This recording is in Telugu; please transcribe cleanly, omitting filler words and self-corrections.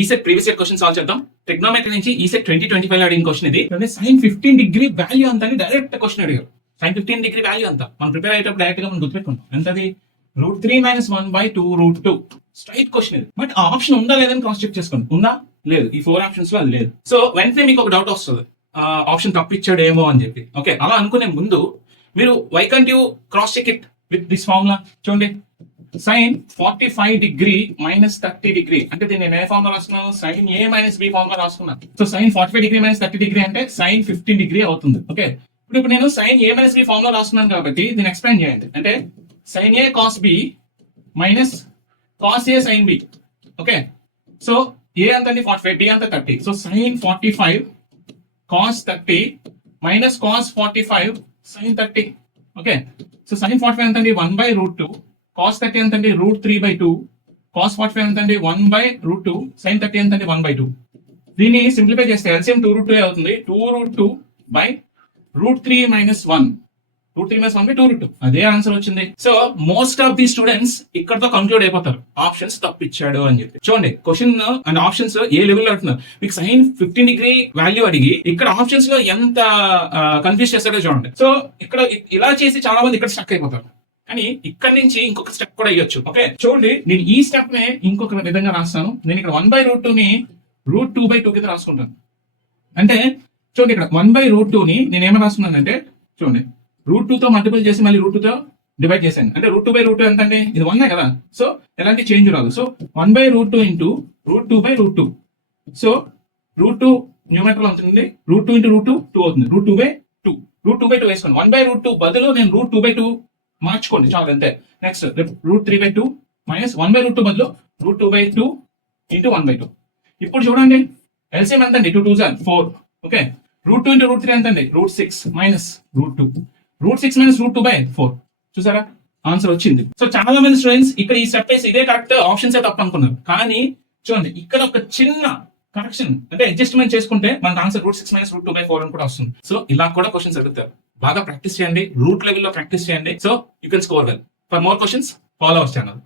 ECET previous year question solve చేద్దాం. ట్రిగ్నోమెట్రీ నుంచి ఈసెట్ 2025 లో అడిగిన క్వశ్చన్ ఇది. సైన్ 15 డిగ్రీ వాల్యూ అంత అని డైరెక్ట్ క్వశ్చన్ అడిగారు. సైన్ 15 డిగ్రీ వాల్యూ అంత మనం ప్రిపేర్ అయ్యేటప్పుడు డైరెక్ట్ గా మనం గుర్తుపెట్టుకుంటాం. ఎంతది √3 - 1/2 √2. స్ట్రైట్ క్వశ్చన్ ఇది. బట్ ఆ ఆప్షన్ ఉందా లేదని క్రాస్ చెక్ చేసుకోండి. ఉందా లేదు, ఈ 4 ఆప్షన్స్ లో అది లేదు. సో వెంటనే మీకు ఒక డౌట్ వస్తుంది, ఆప్షన్ తప్పిచ్చాడేమో అని చెప్పి. ఓకే, అలా అనుకునే ముందు మీరు why can't you cross check it with this formula. చూడండి, సైన్ 45 డిగ్రీ - 30 డిగ్రీ అంటే దీన్ని నేను ఏ ఫార్ములా రాసుకున్నాను, సైన్ A - B ఫార్ములా రాసుకున్నాను. సో సైన్ 45 డిగ్రీ - 30 డిగ్రీ అంటే సైన్ 15 డిగ్రీ అవుతుంది. ఓకే, ఇప్పుడు నేను సైన్ A - B ఫార్ములా రాసుకున్నాను కాబట్టి దీన్ని ఎక్స్ప్లెయిన్ చేయండి. అంటే sine A cos B minus cos A sin B. Okay, so A అంత 45, B అంత 30. So sine 45 cos 30 minus cos 45 sin 30. Okay, so sine 45 ఎంత అండి 1/√2, cos 30 ఎంత అండి √3/2, cos 45 ఎంత అండి 1/√2, sin 30 ఎంత అండి 1/2. దీన్ని సింప్లిఫై చేస్తే ఎల్సిఎం 2√2 అవుతుంది. 2√2 బై √3 - 1, √3 - 1/2√2. అదే ఆన్సర్ వచ్చింది. So most of the students ఇక్కడతో కంక్లూడ్ అయిపోతారు, ఆప్షన్స్ తప్పిచ్చాడు అని చెప్పి. చూడండి, question and options A level అడుగుతున్నారు. మీకు సైన్ 15 డిగ్రీ వాల్యూ అడిగి ఇక్కడ ఆప్షన్స్ లో ఎంత కన్ఫ్యూజ్ చేస్తాడో చూడండి. సో ఇక్కడ ఇలా చేసి చాలా మంది ఇక్కడ స్టక్ అయిపోతారు. కానీ ఇక్కడ నుంచి ఇంకొక స్టెప్ కూడా ఇవ్వచ్చు. ఓకే, చూడండి, నేను ఈ స్టెప్ నే ఇంకొక విధంగా రాస్తాను. నేను ఇక్కడ 1/√2 ని √2/2 కింద రాసుకుంటాను. అంటే చూడండి, ఇక్కడ 1/√2 ని నేను ఏమైనా రాస్తున్నాను అంటే, చూడండి, √2 తో మల్టిపుల్ చేసి మళ్ళీ √2 తో డివైడ్ చేశాను. అంటే √2/√2 ఎంత అంటే ఇది 1 కదా. సో ఎలాంటి చేంజ్ రాదు. So 1/√2 into √2/√2. సో √2 న్యూమరేటర్ ఉంటుంది, √2 ఇంటూ √2 2 అవుతుంది. √2/2, √2/2 వేసుకోండి. 1/√2 బదులు నేను √2/2 మార్చుకోండి, చాలు అంతే. నెక్స్ట్ √3/2 మైనస్ 1/√2 బదులు √2/2 ఇంటూ 1/2. ఇప్పుడు చూడండి, ఎల్సిఎం ఎంత అండి 2 2 4. ఓకే, √2 ఇంటూ √3 ఎంత అండి √6 మైనస్ √2, √6 మైనస్ √2/4. చూసారా, ఆన్సర్ వచ్చింది. సో చాలా మంది స్టూడెంట్స్ ఇక్కడ ఈ స్టెప్ వేసి ఇదే కరెక్ట్, ఆప్షన్స్ తప్పు అనుకున్నారు. కానీ చూడండి, ఇక్కడ ఒక చిన్న కరెక్షన్ అంటే అడ్జస్ట్మెంట్ చేసుకుంటే మనకు ఆన్సర్ √6 మైనస్ √2/4 అని కూడా వస్తుంది. సో ఇలా కూడా క్వశ్చన్స్ అడుగుతారు. బాగా ప్రాక్టీస్ చేయండి, రూట్ లెవెల్లో ప్రాక్టీస్ చేయండి. So you can score well. For more questions follow our channel.